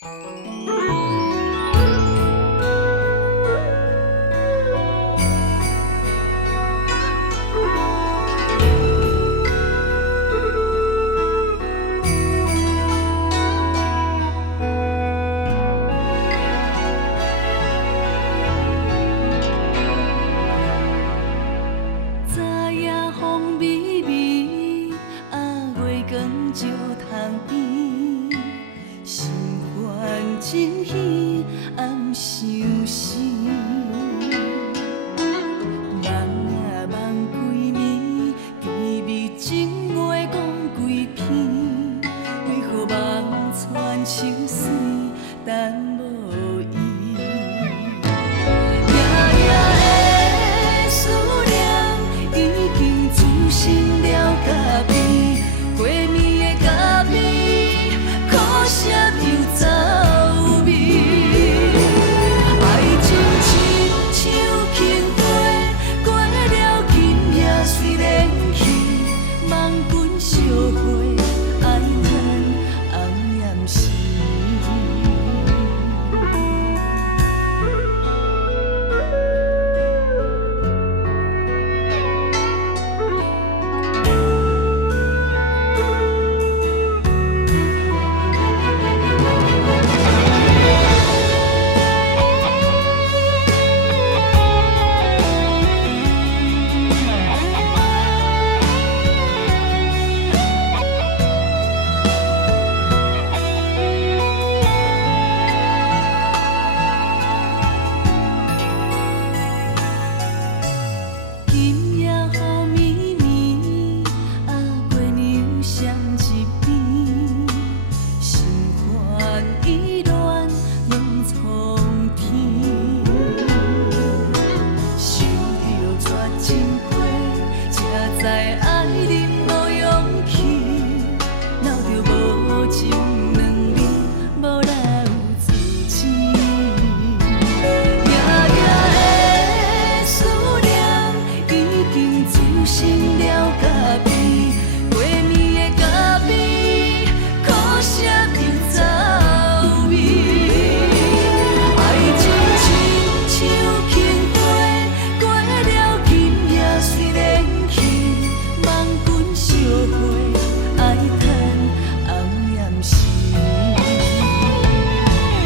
早夜风微微，月光照窗边，心烦真喜，暗伤心。梦几暝，甜蜜情话讲几篇，为何梦穿秋水，等无伊？夜夜的思念，已经滋生了咖啡，过暝的咖啡，苦涩又走味。爱情亲像轻花，过了今夜随莲去，梦君烧花，爱叹红颜时。今夜雨绵绵，月娘双一边，心烦意乱两重天。想着绝情花，才知爱人无勇气，闹着无情两面，无来有自知。夜夜的思念，已经滋生了咖啡，过暝的咖啡，苦涩又走味。爱情亲像轻花，过了今夜随莲去，梦君烧花，爱叹红颜时。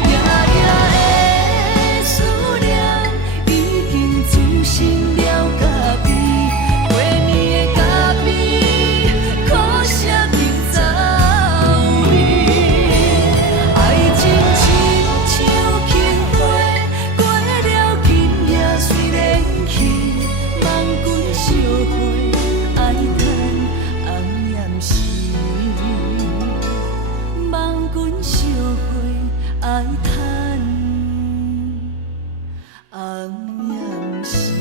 夜夜的思念，已经滋生了咖啡，过暝的咖啡，苦涩又走味。爱情亲像轻花，过了今夜随莲去，梦君烧花，爱叹红颜时。梦君烧花，爱叹红颜时。